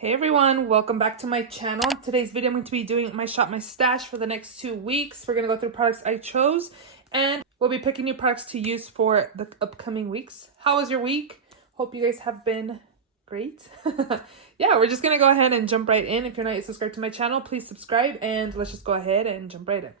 Hey everyone, welcome back to my channel. Today's video I'm going to be doing my shop, my stash for the next 2 weeks. We're going to go through products I chose and we'll be picking new products to use for the upcoming weeks. How was your week? Hope you guys have been great. Yeah, we're just going to go ahead and jump right in. If you're not yet subscribed to my channel, please subscribe and let's just go ahead and jump right in.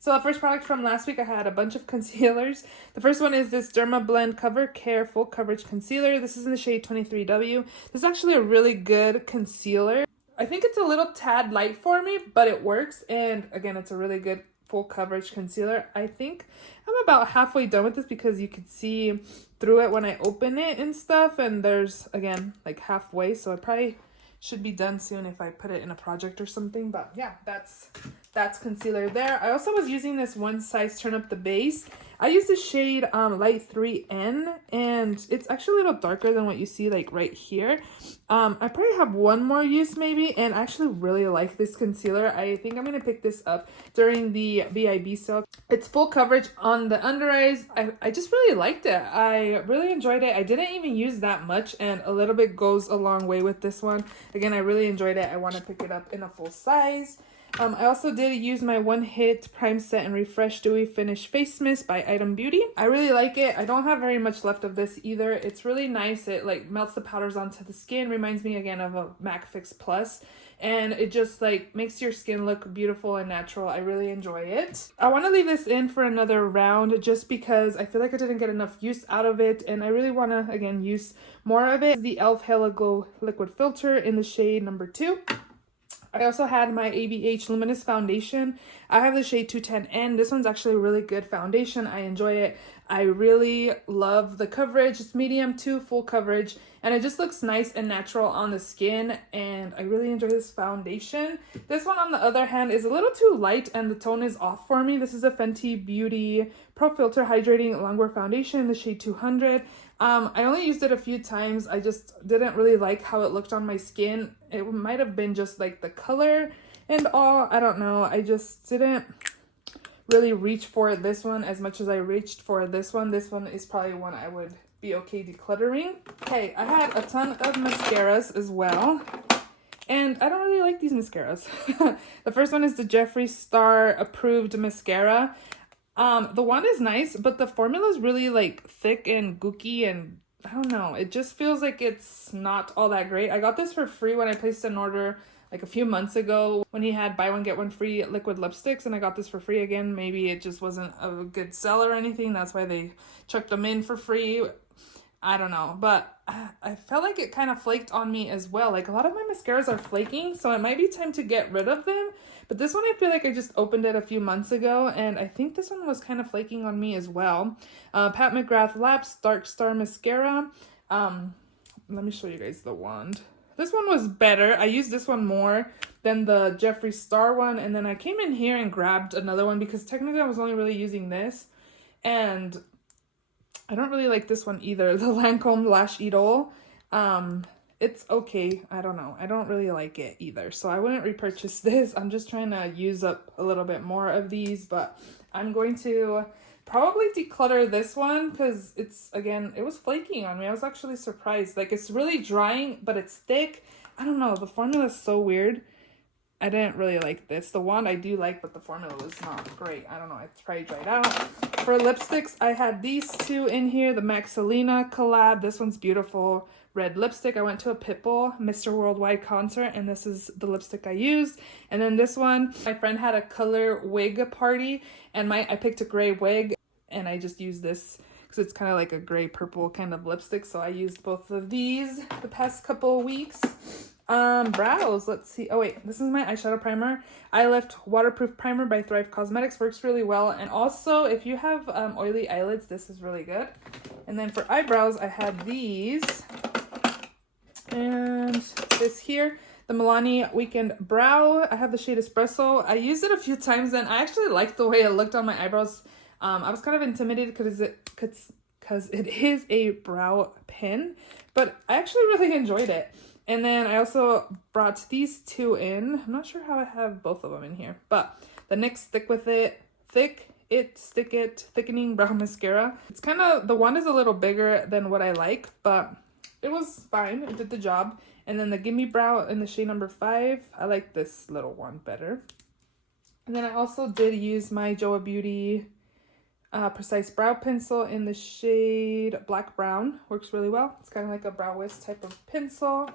So the first product from last week, I had a bunch of concealers. The first one is this Derma Blend Cover Care Full Coverage Concealer. This is in the shade 23W. This is actually a really good concealer. I think it's a little tad light for me, but it works. And again, it's a really good full coverage concealer. I think I'm about halfway done with this because you could see through it when I open it and stuff. And there's, again, like halfway. So I probably should be done soon if I put it in a project or something. But yeah, that's concealer there. I also was using this One Size Turn Up the Base. I use the shade Light 3N, and it's actually a little darker than what you see like right here. I probably have one more use maybe, and I actually really like this concealer. I think I'm going to pick this up during the VIB sale. It's full coverage on the under eyes. I just really liked it. I really enjoyed it. I didn't even use that much, and a little bit goes a long way with this one. Again, I really enjoyed it. I want to pick it up in a full size. I also did use my One Hit Prime Set and Refresh Dewy Finish Face Mist by Item Beauty. I really like it. I don't have very much left of this either. It's really nice. It like melts the powders onto the skin. Reminds me again of a MAC Fix Plus. And it just like makes your skin look beautiful and natural. I really enjoy it. I want to leave this in for another round just because I feel like I didn't get enough use out of it. And I really want to, again, use more of it. The e.l.f. Halo Glow Liquid Filter in the shade number 2. I also had my ABH Luminous Foundation. I have the shade 210N. This one's actually a really good foundation. I enjoy it. I really love the coverage. It's medium to full coverage, and it just looks nice and natural on the skin, and I really enjoy this foundation. This one, on the other hand, is a little too light, and the tone is off for me. This is a Fenty Beauty Pro Filter Hydrating Longwear Foundation in the shade 200. I only used it a few times. I just didn't really like how it looked on my skin. It might have been just like the color and all. I don't know. I just didn't really reach for this one as much as I reached for this one. This one is probably one I would be okay decluttering. Okay, I had a ton of mascaras as well. And I don't really like these mascaras. The first one is the Jeffree Star Approved Mascara. The wand is nice, but the formula is really like thick and gooky, and I don't know. It just feels like it's not all that great. I got this for free when I placed an order like a few months ago when he had buy one get one free liquid lipsticks, and I got this for free again. Maybe it just wasn't a good seller or anything. That's why they chucked them in for free. I don't know, but I felt like it kind of flaked on me as well. Like a lot of my mascaras are flaking, so it might be time to get rid of them. But this one, I feel like I just opened it a few months ago, and I think this one was kind of flaking on me as well. Pat McGrath Labs Dark Star Mascara. Let me show you guys the wand. This one was better. I used this one more than the Jeffree Star one, and then I came in here and grabbed another one because technically I was only really using this, and I don't really like this one either, the Lancome Lash Idol. It's okay. I don't know. I don't really like it either, so I wouldn't repurchase this. I'm just trying to use up a little bit more of these, but I'm going to probably declutter this one because it's, again, it was flaking on me. I was actually surprised. Like, it's really drying, but it's thick. I don't know. The formula is so weird. I didn't really like this. The wand I do like, but the formula was not great. I don't know. It's probably dried out. For lipsticks, I had these two in here. The Maxilina collab. This one's beautiful. Red lipstick. I went to a Pitbull Mr. Worldwide concert, and this is the lipstick I used. And then this one, my friend had a color wig party, and I picked a gray wig, and I just used this because it's kind of like a gray purple kind of lipstick. So I used both of these the past couple of weeks. Brows, let's see. Oh wait, this is my eyeshadow primer. Eye Lift Waterproof Primer by Thrive Cosmetics. Works really well, and also if you have oily eyelids, this is really good. And then for eyebrows, I had these, and this here, the Milani Weekend Brow. I have the shade Espresso. I used it a few times, and I actually liked the way it looked on my eyebrows. I was kind of intimidated because it is a brow pen, but I actually really enjoyed it. And then I also brought these two in. I'm not sure how I have both of them in here, but the NYX Stick It Thickening Brow Mascara. It's kind of, the wand is a little bigger than what I like, but it was fine. It did the job. And then the Gimme Brow in the shade number 5. I like this little one better. And then I also did use my Joa Beauty Precise Brow Pencil in the shade Black Brown. Works really well. It's kind of like a brow wiz type of pencil.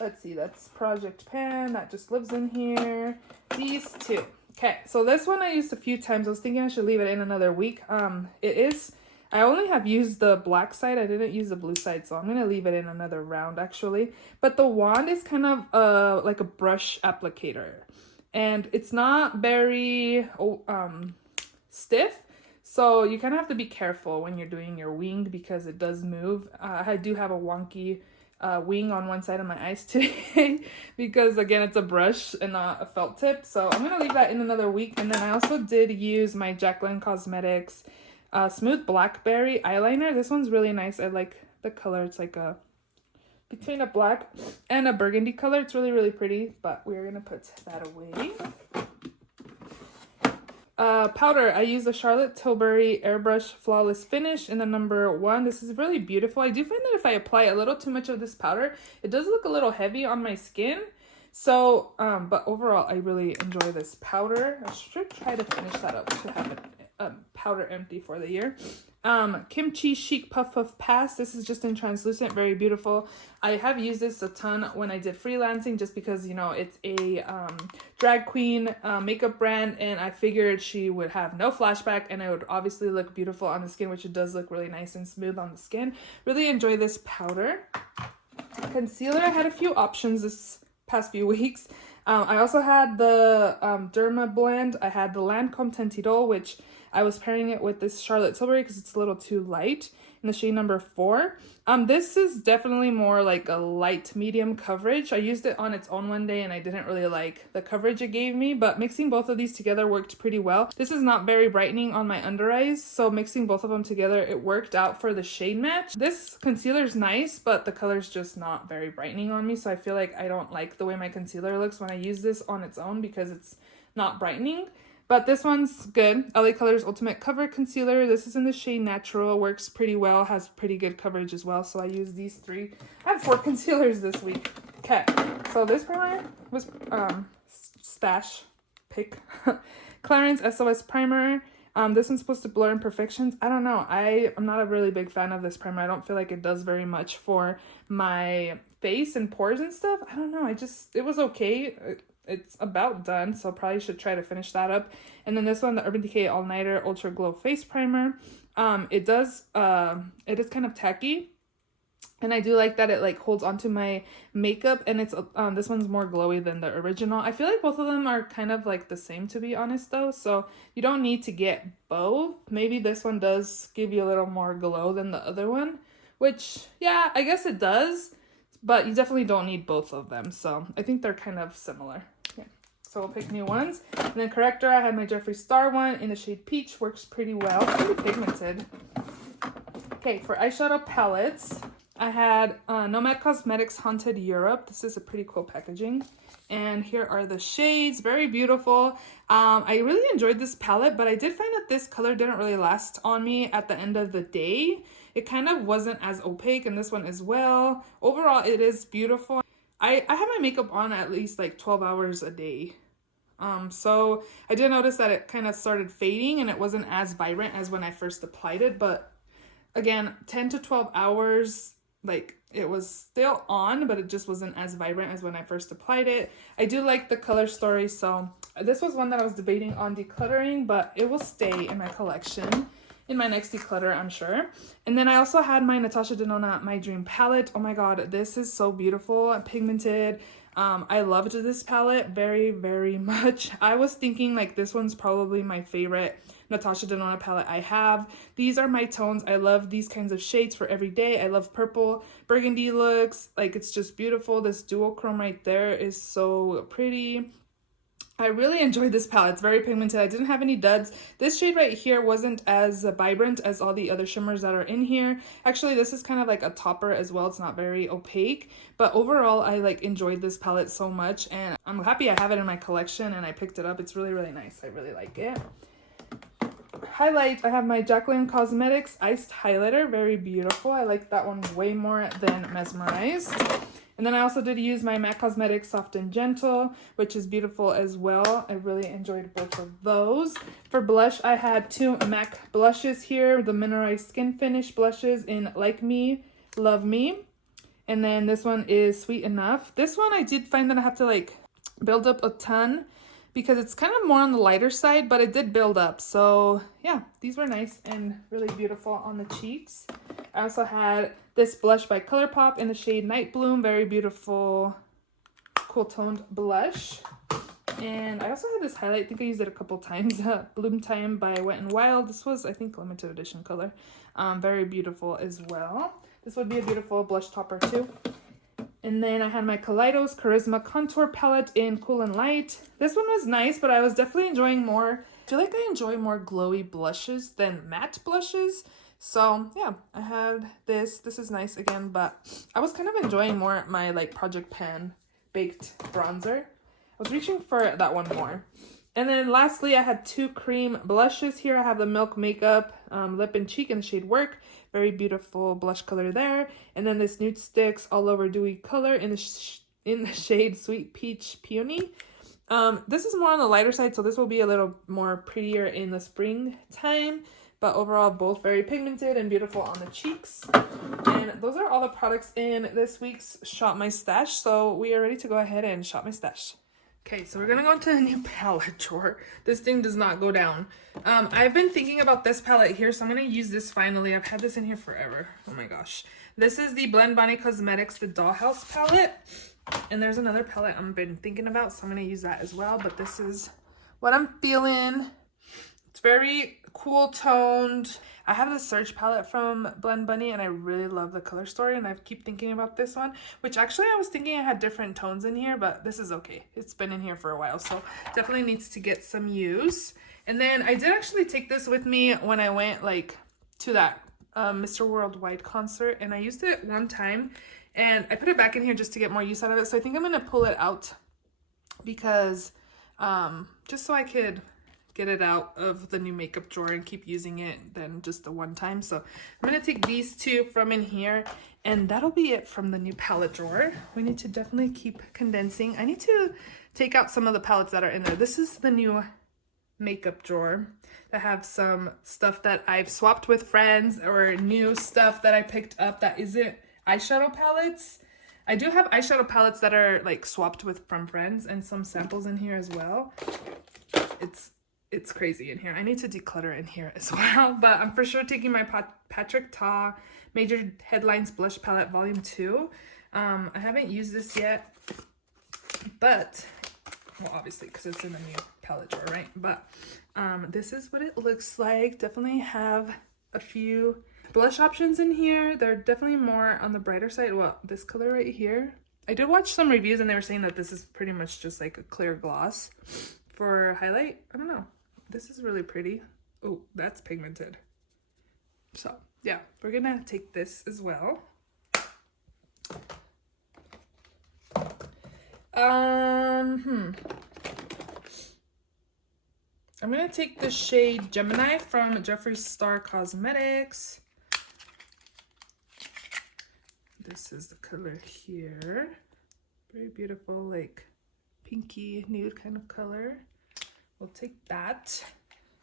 Let's see, that's Project Pan. That just lives in here. These two. Okay, so this one I used a few times. I was thinking I should leave it in another week. I only have used the black side. I didn't use the blue side, so I'm going to leave it in another round, actually. But the wand is kind of like a brush applicator. And it's not very stiff. So you kind of have to be careful when you're doing your wing because it does move. I do have a wonky wing on one side of my eyes today because, again, it's a brush and not a felt tip. So I'm going to leave that in another week. And then I also did use my Jaclyn Cosmetics Smooth Blackberry eyeliner. This one's really nice. I like the color. It's like between a black and a burgundy color. It's really, really pretty, but we're going to put that away. Powder. I use the Charlotte Tilbury Airbrush Flawless Finish in the number 1. This is really beautiful. I do find that if I apply a little too much of this powder, it does look a little heavy on my skin. So, but overall, I really enjoy this powder. I should try to finish that up to have it powder empty for the year. Kimchi Chic Puff Puff Pass. This is just in translucent, very beautiful. I have used this a ton when I did freelancing just because, you know, it's a drag queen makeup brand, and I figured she would have no flashback and it would obviously look beautiful on the skin, which it does look really nice and smooth on the skin. Really enjoy this powder. Concealer, I had a few options this past few weeks. I also had the Derma blend. I had the Lancome Tintidol, which I was pairing it with this Charlotte Tilbury because it's a little too light in the shade number 4. This is definitely more like a light medium coverage. I used it on its own one day and I didn't really like the coverage it gave me, but mixing both of these together worked pretty well. This is not very brightening on my under eyes, so mixing both of them together, it worked out for the shade match. This concealer is nice, but the color's just not very brightening on me, so I feel like I don't like the way my concealer looks when I use this on its own because it's not brightening. But this one's good. LA Colors Ultimate Cover Concealer. This is in the shade Natural. Works pretty well. Has pretty good coverage as well. So I use these 3. I had 4 concealers this week. Okay. So this primer was stash pick. Clarins SOS Primer. This one's supposed to blur imperfections. I don't know. I'm not a really big fan of this primer. I don't feel like it does very much for my face and pores and stuff. I don't know. It was okay. It's about done, so probably should try to finish that up. And then this one, the Urban Decay All Nighter Ultra Glow Face Primer. It is kind of tacky, and I do like that it like holds onto my makeup, and it's this one's more glowy than the original. I feel like both of them are kind of like the same, to be honest, though, so you don't need to get both. Maybe this one does give you a little more glow than the other one, which, yeah, I guess it does, but you definitely don't need both of them, so I think they're kind of similar. Okay, so we'll pick new ones. And then corrector, I had my Jeffree Star one in the shade Peach. Works pretty well. Pretty pigmented. Okay, for eyeshadow palettes, I had Nomad Cosmetics Haunted Europe. This is a pretty cool packaging. And here are the shades. Very beautiful. I really enjoyed this palette, but I did find that this color didn't really last on me at the end of the day. It kind of wasn't as opaque, and this one as well. Overall, it is beautiful. I have my makeup on at least like 12 hours a day. So I did notice that it kind of started fading and it wasn't as vibrant as when I first applied it. But again, 10 to 12 hours, like it was still on, but it just wasn't as vibrant as when I first applied it. I do like the color story, so this was one that I was debating on decluttering, but it will stay in my collection in my next declutter, I'm sure. And then I also had my Natasha Denona My Dream palette. Oh my god, this is so beautiful and pigmented. I loved this palette very, very much. I was thinking like this one's probably my favorite Natasha Denona palette I have. These are my tones. I love these kinds of shades for every day. I love purple, burgundy looks. Like, it's just beautiful. This dual chrome right there is so pretty. I really enjoyed this palette. It's very pigmented. I didn't have any duds. This shade right here wasn't as vibrant as all the other shimmers that are in here. Actually, this is kind of like a topper as well. It's not very opaque, but overall, I like enjoyed this palette so much, and I'm happy I have it in my collection and I picked it up. It's really, really nice. I really like it. Highlight, I have my Jaclyn Cosmetics Iced Highlighter. Very beautiful. I like that one way more than Mesmerized. And then I also did use my MAC Cosmetics Soft and Gentle, which is beautiful as well. I really enjoyed both of those. For blush, I had 2 MAC blushes here, the Mineralized Skin Finish blushes in Like Me, Love Me. And then this one is Sweet Enough. This one I did find that I have to like build up a ton because it's kind of more on the lighter side, but it did build up. So yeah, these were nice and really beautiful on the cheeks. I also had this blush by ColourPop in the shade Night Bloom. Very beautiful, cool toned blush. And I also had this highlight. I think I used it a couple times. Bloom Time by Wet n Wild. This was, I think, limited edition color. Very beautiful as well. This would be a beautiful blush topper too. And then I had my Kaleidos Charisma Contour Palette in Cool and Light. This one was nice, but I was definitely enjoying more. I feel like I enjoy more glowy blushes than matte blushes. So yeah, I had this. This is nice again, but I was kind of enjoying more my like Project Pan Baked Bronzer. I was reaching for that one more. And then lastly, I had 2 cream blushes here. I have the Milk Makeup Lip and Cheek in the shade Work. Very beautiful blush color there. And then this Nude Sticks All Over Dewy color in the shade Sweet Peach Peony. This is more on the lighter side, so this will be a little more prettier in the springtime. But overall, both very pigmented and beautiful on the cheeks. And those are all the products in this week's Shop My Stash. So we are ready to go ahead and shop my stash. Okay, so we're gonna go into the new palette drawer. This thing does not go down. I've been thinking about this palette here, so I'm gonna use this finally. I've had this in here forever. Oh my gosh. This is the Blend Bonnie Cosmetics, the Dollhouse palette. And there's another palette I've been thinking about, so I'm gonna use that as well. But this is what I'm feeling. It's very cool toned. I have the Surge palette from Blend Bunny and I really love the color story, and I keep thinking about this one, which actually I was thinking I had different tones in here, but this is okay. It's been in here for a while, so definitely needs to get some use. And then I did actually take this with me when I went like to that Mr. Worldwide concert, and I used it one time and I put it back in here just to get more use out of it. So I think I'm gonna pull it out because just so I could get it out of the new makeup drawer and keep using it than just the one time. So I'm gonna take these 2 from in here, and that'll be it from the new palette drawer. We need to definitely keep condensing. I need to take out some of the palettes that are in there. This is the new makeup drawer that have some stuff that I've swapped with friends or new stuff that I picked up that isn't eyeshadow palettes. I do have eyeshadow palettes that are like swapped with from friends, and some samples in here as well. It's crazy in here. I need to declutter in here as well, but I'm for sure taking my Patrick Ta Major Headlines Blush Palette Volume 2. I haven't used this yet, but, well, obviously, because it's in the new palette drawer, right? But this is what it looks like. Definitely have a few blush options in here. They're definitely more on the brighter side. Well, this color right here. I did watch some reviews, and they were saying that this is pretty much just like a clear gloss for highlight. I don't know. This is really pretty. Oh, that's pigmented. So yeah, we're gonna take this as well. I'm gonna take the shade Gemini from Jeffree Star Cosmetics. This is the color here. Very beautiful, like pinky nude kind of color. We'll take that.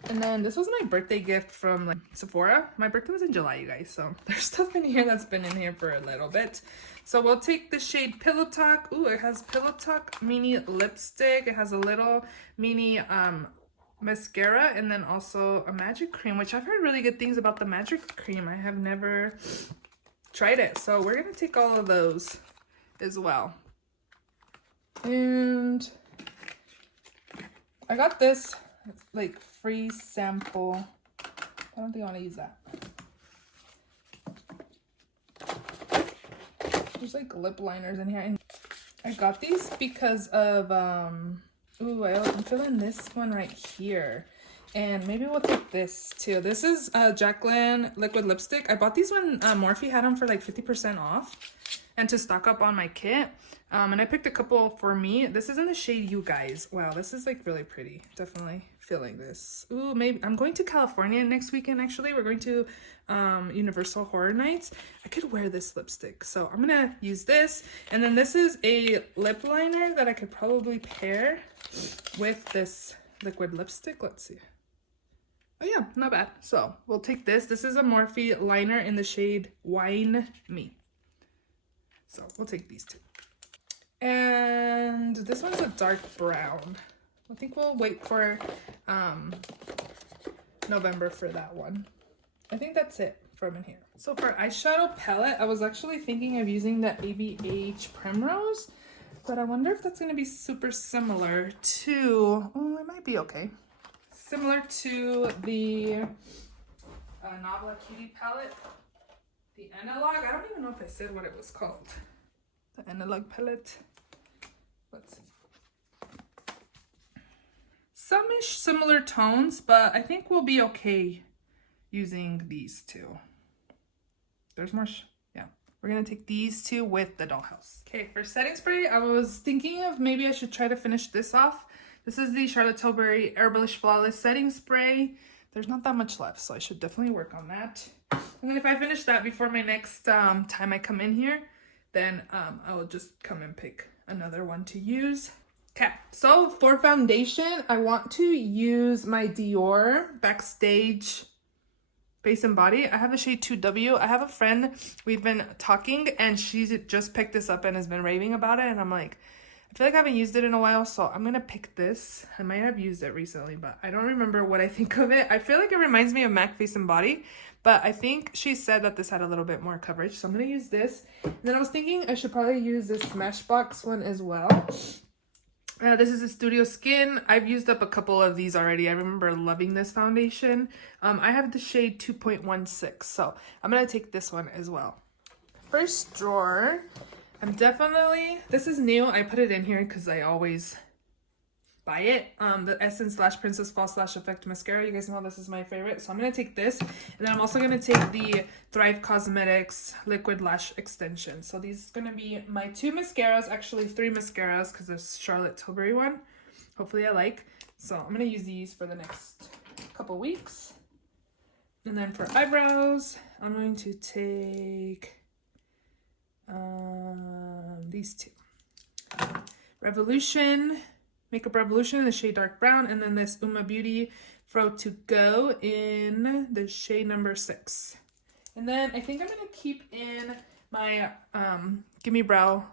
And then this was my birthday gift from like Sephora. My birthday was in July, you guys, so there's stuff in here that's been in here for a little bit. So we'll take the shade Pillow Talk. Ooh, it has Pillow Talk mini lipstick. It has a little mini mascara, and then also a magic cream, which I've heard really good things about the magic cream. I have never tried it, so we're gonna take all of those as well. And I got this like free sample. I don't think I want to use that. There's like lip liners in here, and I got these because of ooh, I'm feeling this one right here, and maybe we'll take this too. This is Jacqueline liquid lipstick. I bought these when Morphe had them for like 50% off, and to stock up on my kit. And I picked a couple for me. This is in the shade You Guys. Wow, this is like really pretty. Definitely feeling this. Ooh, maybe I'm going to California next weekend. Actually, we're going to Universal Horror Nights. I could wear this lipstick, so I'm gonna use this. And then this is a lip liner that I could probably pair with this liquid lipstick. Let's see. Oh yeah, not bad. So we'll take this. This is a Morphe liner in the shade Wine Me. So we'll take these two. And this one's a dark brown. I think we'll wait for November for that one. I think that's it from in here. So for eyeshadow palette, I was actually thinking of using the ABH Primrose, but I wonder if that's going to be super similar to, oh, it might be okay. Similar to the Nabla Cutie palette, the Analog. I don't even know if I said what it was called. The Analog palette. Let's see. Some-ish similar tones, but I think we'll be okay using these two. There's more, yeah. We're gonna take these two with the Dollhouse. Okay, for setting spray, I was thinking of maybe I should try to finish this off. This is the Charlotte Tilbury Airbrush Flawless Setting Spray. There's not that much left, so I should definitely work on that. And then if I finish that before my next time I come in here, then I will just come and pick another one to use. Okay, so for foundation, I want to use my Dior Backstage Face and Body. I have the shade 2W. I have a friend, we've been talking, and she's just picked this up and has been raving about it, and I'm like, I feel like I haven't used it in a while, so I'm gonna pick this. I might have used it recently, but I don't remember what I think of it. I feel like it reminds me of MAC Face and Body, but I think she said that this had a little bit more coverage, so I'm gonna use this. And then I was thinking I should probably use this Smashbox one as well. This is a Studio Skin. I've used up a couple of these already. I remember loving this foundation. I have the shade 2.16, so I'm gonna take this one as well. First drawer, I'm definitely, this is new. I put it in here because I always buy it. The Essence / Princess Fall / Effect Mascara. You guys know this is my favorite. So I'm going to take this. And then I'm also going to take the Thrive Cosmetics Liquid Lash Extension. So these are going to be my two mascaras. Actually 3 mascaras because there's Charlotte Tilbury one. Hopefully I like. So I'm going to use these for the next couple weeks. And then for eyebrows, I'm going to take these two. Makeup Revolution in the shade Dark Brown, and then this Uma Beauty Fro To Go in the shade number 6. And then I think I'm going to keep in my Gimme Brow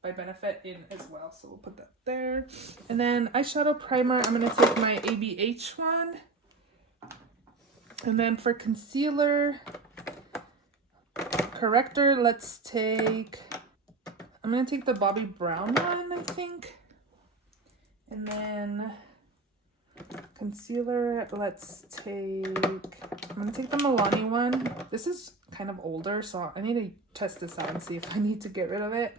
by Benefit in as well. So we'll put that there. And then eyeshadow primer, I'm going to take my ABH one. And then for concealer, corrector, I'm going to take the Bobbi Brown one, I think. And then concealer, I'm going to take the Milani one. This is kind of older, so I need to test this out and see if I need to get rid of it.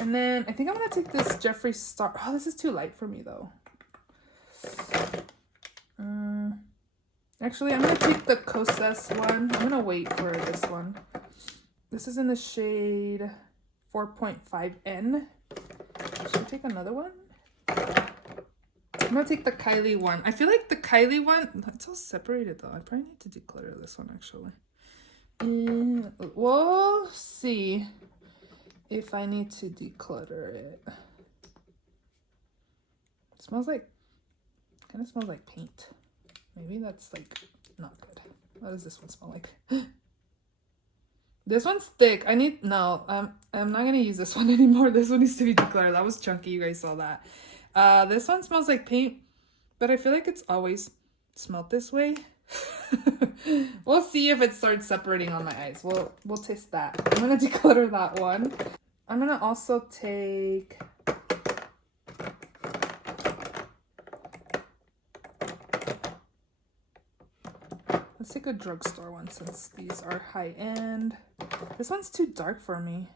And then I think I'm going to take this Jeffree Star. Oh, this is too light for me though. Actually, I'm going to take the Kosas one. I'm going to wait for this one. This is in the shade 4.5N. Should I take another one? I'm going to take the Kylie one. I feel like the Kylie one, it's all separated though. I probably need to declutter this one actually. We'll see if I need to declutter it. It smells like, kind of smells like paint. Maybe that's like not good. What does this one smell like? This one's thick. I'm not gonna use this one anymore. This one needs to be declared. That was chunky. You guys saw that. This one smells like paint, but I feel like it's always smelled this way. We'll see if it starts separating on my eyes. We'll taste that. I'm gonna declutter that one. I'm gonna also take let's take a drugstore one since these are high-end. This one's too dark for me.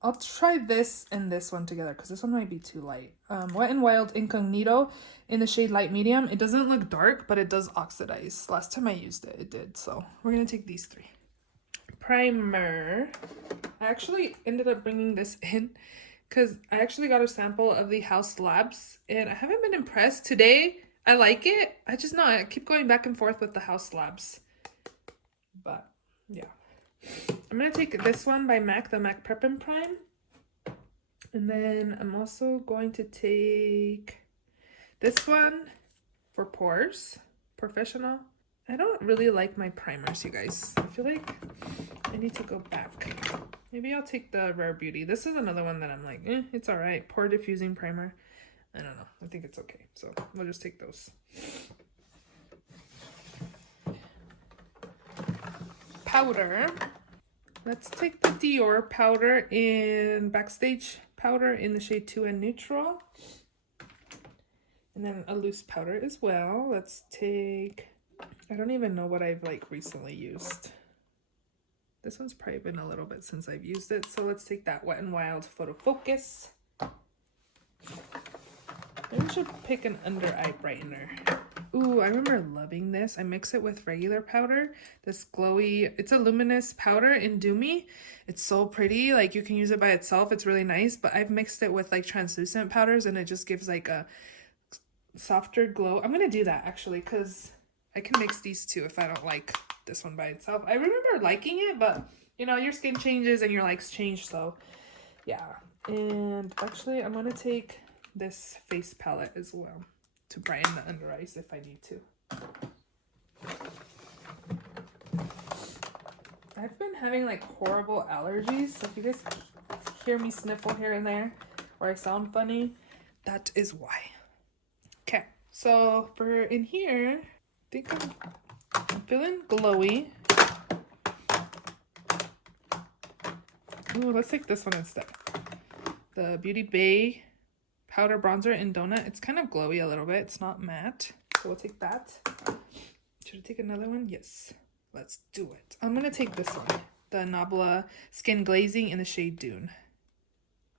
I'll try this and this one together because this one might be too light. Wet n Wild Incognito in the shade Light Medium. It doesn't look dark, but it does oxidize. Last time I used it, it did. So we're going to take these 3. primer. I actually ended up bringing this in because I actually got a sample of the House Labs and I haven't been impressed. Today, I like it. I just know I keep going back and forth with the House Labs. But yeah. I'm going to take this one by MAC, the MAC Prep and Prime. And then I'm also going to take this one for pores, Professional. I don't really like my primers, you guys. I feel like I need to go back. Maybe I'll take the Rare Beauty. This is another one that I'm like, it's all right. Pore diffusing primer. I don't know. I think it's okay. So we'll just take those. Powder. Let's take the Dior powder in Backstage powder in the shade 2N Neutral. And then a loose powder as well. Let's take, I don't even know what I've like recently used. This one's probably been a little bit since I've used it. So let's take that Wet n Wild Photo Focus. Maybe we should pick an under eye brightener. Ooh, I remember loving this. I mix it with regular powder. This glowy, it's a luminous powder in Do Me. It's so pretty. Like you can use it by itself. It's really nice. But I've mixed it with like translucent powders and it just gives like a softer glow. I'm going to do that actually because I can mix these two if I don't like this one by itself. I remember liking it, but you know, your skin changes and your likes change. So yeah. And actually I'm going to take this face palette as well to brighten the under eyes if I need to. I've been having like horrible allergies, so if you guys hear me sniffle here and there or I sound funny, that is why. Okay, so for in here, I think I'm feeling glowy. Ooh, let's take this one instead. The Beauty Bay powder bronzer in Donut. It's kind of glowy a little bit. It's not matte. So we'll take that. Should I take another one? Yes. Let's do it. I'm going to take this one. The Nabla Skin Glazing in the shade Dune.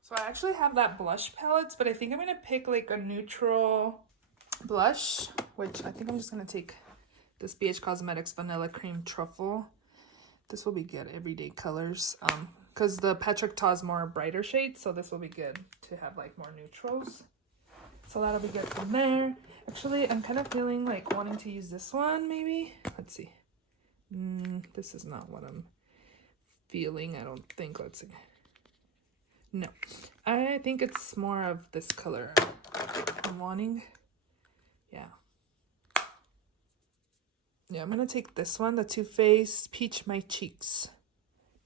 So I actually have that blush palettes, but I think I'm going to pick like a neutral blush, which I think I'm just going to take this BH Cosmetics Vanilla Cream Truffle. This will be good. Everyday colors. Because the Patrick Ta's more brighter shades, so this will be good to have like more neutrals. So that'll be good from there. Actually, I'm kind of feeling like wanting to use this one maybe. Let's see. This is not what I'm feeling, I don't think. Let's see. No, I think it's more of this color I'm wanting. Yeah, I'm going to take this one, the Too Faced Peach My Cheeks.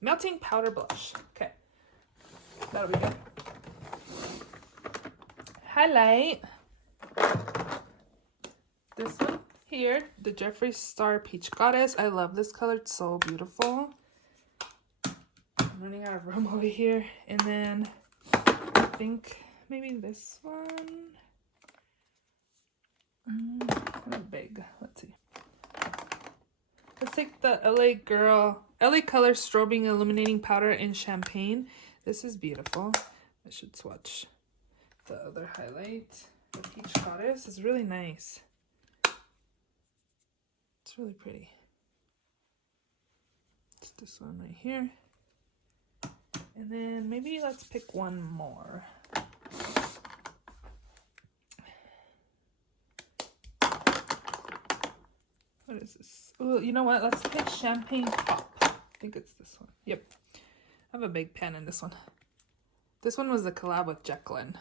Melting powder blush. Okay. That'll be good. Highlight. This one here, the Jeffree Star Peach Goddess. I love this color. It's so beautiful. I'm running out of room over here. And then I think maybe this one. Kind of big. Let's see. Let's take the LA Color Strobing Illuminating Powder in Champagne. This is beautiful. I should swatch the other highlight. The Peach Goddess is really nice. It's really pretty. It's this one right here. And then maybe let's pick one more. What is this? Oh, you know what? Let's pick Champagne Pop. I think it's this one. Yep. I have a big pan in this one. This one was the collab with Jacqueline.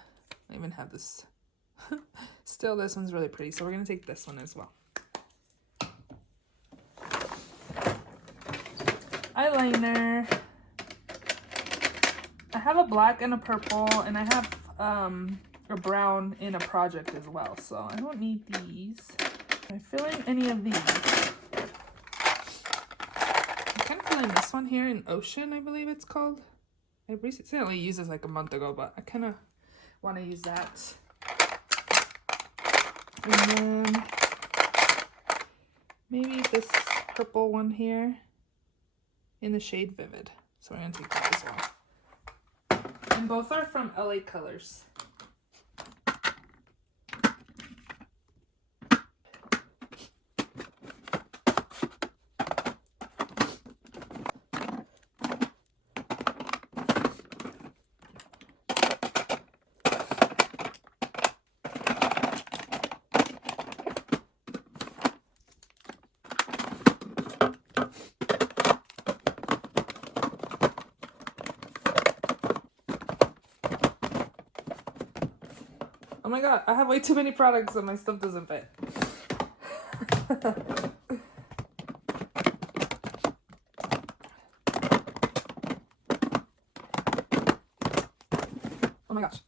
I even have this. Still, this one's really pretty. So we're going to take this one as well. Eyeliner. I have a black and a purple. And I have a brown in a project as well. So I don't need these. Am I feeling any of these? I'm kind of feeling this one here in Ocean, I believe it's called. I recently used this like a month ago, but I kind of want to use that. And then maybe this purple one here in the shade Vivid. So we're going to take that as well. And both are from LA Colors. Oh my god, I have way too many products and my stuff doesn't fit. Oh my gosh.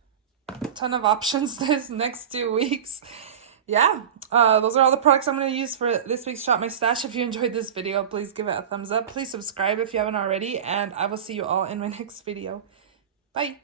Ton of options this next 2 weeks. Yeah, those are all the products I'm going to use for this week's Shop My Stash. If you enjoyed this video, please give it a thumbs up. Please subscribe if you haven't already, and I will see you all in my next video. Bye!